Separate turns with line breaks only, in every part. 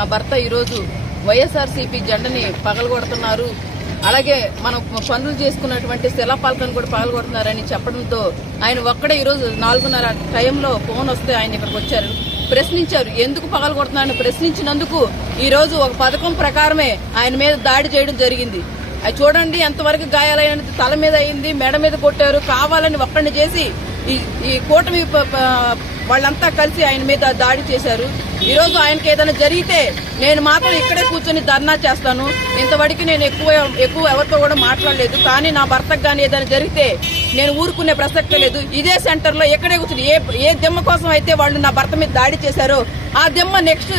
నా భర్త ఈరోజు వైఎస్ఆర్సీపీ జెండని పగలగొడుతున్నారు అలాగే మనం పనులు చేసుకున్నటువంటి శిలాపాలకను కూడా పగలగొడుతున్నారని చెప్పడంతో ఆయన ఒక్కడే ఈరోజు నాలుగున్నర టైంలో ఫోన్ వస్తే ఆయన ఇక్కడికి వచ్చారు ప్రశ్నించారు ఎందుకు పగలగొడుతున్నారని ప్రశ్నించినందుకు ఈరోజు ఒక పథకం ప్రకారమే ఆయన మీద దాడి చేయడం జరిగింది అది చూడండి ఎంతవరకు గాయాలైనది తల మీద అయింది మెడ మీద కొట్టారు కావాలని ఒక్కడిని చేసి ఈ ఈ కూటమి వాళ్ళంతా కలిసి ఆయన మీద దాడి చేశారు ఈరోజు ఆయనకి ఏదైనా జరిగితే నేను మాత్రం ఇక్కడే కూర్చొని ధర్నా చేస్తాను ఇంతవరకు నేను ఎక్కువ ఎక్కువ ఎవరితో కూడా మాట్లాడలేదు కానీ నా భర్తకు కానీ ఏదైనా జరిగితే నేను ఊరుకునే ప్రసక్తి లేదు ఇదే సెంటర్లో ఎక్కడే కూర్చుని ఏ ఏ దిమ్మ కోసం అయితే వాళ్ళు నా భర్త మీద దాడి చేశారో ఆ దిమ్మ నెక్స్ట్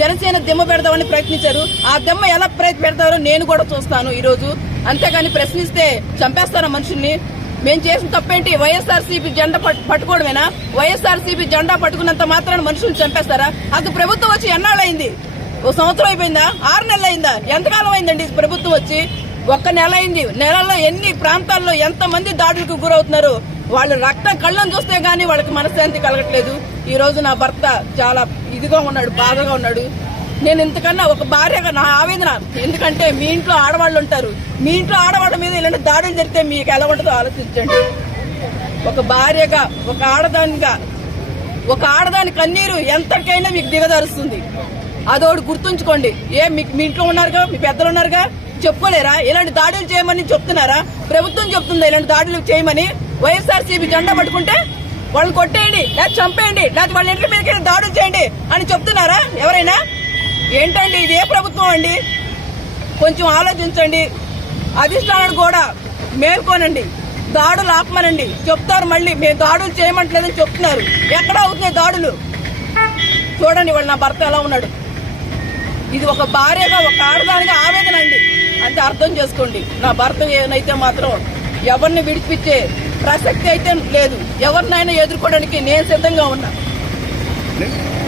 జనసేన దిమ్మ పెడదామని ప్రయత్నించారు ఆ దిమ్మ ఎలా పెడతారో నేను కూడా చూస్తాను ఈరోజు అంతేగాని ప్రశ్నిస్తే చంపేస్తారా మనుషుల్ని మేము చేసిన తప్పేంటి వైఎస్ఆర్సీపీ జెండా పట్టుకోవడమేనా వైఎస్ఆర్సీపీ జెండా పట్టుకున్నంత మాత్రాన్ని మనుషులు చంపేస్తారా అది ప్రభుత్వం వచ్చి ఎన్నాళ్ళైంది ఓ సంవత్సరం అయిపోయిందా ఆరు నెలలు అయిందా ఎంతకాలం అయిందండి ప్రభుత్వం వచ్చి ఒక్క నెల అయింది నెలలో ఎన్ని ప్రాంతాల్లో ఎంతమంది దాడులకు గురవుతున్నారు వాళ్ళు రక్తం కళ్ళను చూస్తే గానీ వాళ్ళకి మనశ్శాంతి కలగట్లేదు ఈ రోజు నా భర్త చాలా ఇదిగా ఉన్నాడు బాధగా ఉన్నాడు నేను ఇంతకన్నా ఒక భార్యగా నా ఆవేదన ఎందుకంటే మీ ఇంట్లో ఆడవాళ్ళు ఉంటారు మీ ఇంట్లో ఆడవాళ్ళ మీద ఇలాంటి దాడులు జరిగితే మీకు ఎలా ఉంటుందో ఆలోచించండి ఒక భార్యగా ఒక ఆడదానిగా ఒక ఆడదాని కన్నీరు ఎంతకైనా మీకు దిగదారుస్తుంది అదోడు గుర్తుంచుకోండి ఏ మీకు మీ ఇంట్లో ఉన్నారుగా మీ పెద్దలు ఉన్నారుగా చెప్పుకోలేరా ఇలాంటి దాడులు చేయమని చెప్తున్నారా ప్రభుత్వం చెప్తుందా ఇలాంటి దాడులు చేయమని వైఎస్ఆర్సీపీ జెండా పట్టుకుంటే వాళ్ళని కొట్టేయండి లేదా చంపేయండి లేదా వాళ్ళ ఇంటి మీదకి దాడులు చేయండి అని చెప్తున్నారా ఎవరైనా ఏంటండి ఇది ఏ ప్రభుత్వం అండి కొంచెం ఆలోచించండి అధిష్టానాన్ని కూడా మేల్కోనండి దాడులు ఆపమనండి చెప్తారు మళ్ళీ మేము దాడులు చేయమంటలేదని చెప్తున్నారు ఎక్కడ అవుతున్నాయి దాడులు చూడండి వాళ్ళు నా భర్త ఎలా ఉన్నాడు ఇది ఒక భార్యగా ఒక ఆడదానికి ఆవేదన అండి అంటే అర్థం చేసుకోండి నా భర్త ఏనైతే మాత్రం ఎవరిని విడిపించే ప్రసక్తి అయితే లేదు ఎవరినైనా ఎదుర్కోవడానికి నేను సిద్ధంగా ఉన్నా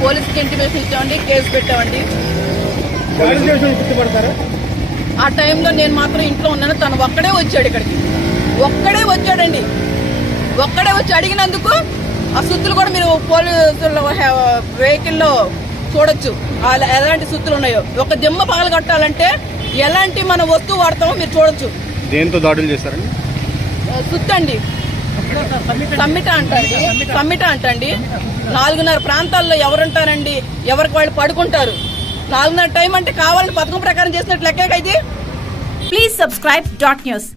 పోలీస్కి ఇంటిమేషన్ ఇచ్చామండి కేసు పెట్టామండి ఆ టైంలో నేను మాత్రం ఇంట్లో ఉన్నాను తను ఒక్కడే వచ్చాడు ఇక్కడికి ఒక్కడే వచ్చాడండి ఒక్కడే వచ్చి అడిగినందుకు ఆ సుత్తులు కూడా మీరు పోలీసుల వెహికల్లో చూడొచ్చు ఎలాంటి సుత్తులు ఉన్నాయో ఒక దిమ్మ పగలు కట్టాలంటే ఎలాంటి మన వస్తువు వాడతామో మీరు చూడొచ్చు
దేంతో దాడులు చేస్తారండి
సుత్తండి సమ్మిట అంటండి సమ్మిట అంటండి నాలుగున్నర ప్రాంతాల్లో ఎవరుంటారండి ఎవరికి వాళ్ళు పడుకుంటారు నాలుగున్నర టైం అంటే కావాలని పథకం ప్రకారం చేసినట్లు లెక్కే ఇది ప్లీజ్ సబ్స్క్రైబ్ డాట్ న్యూస్